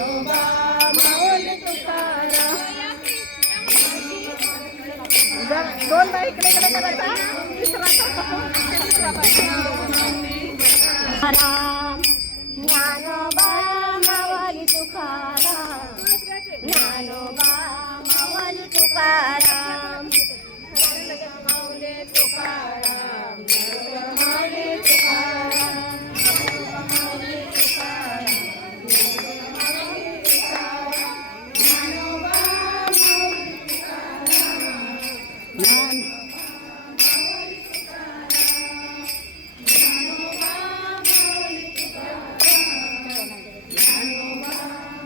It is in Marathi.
विठोबा तुकाराम दोन बाई राम ज्ञानोबा माऊली तुकाराम ज्ञानोबा माऊली तुकाराम तुकाराम.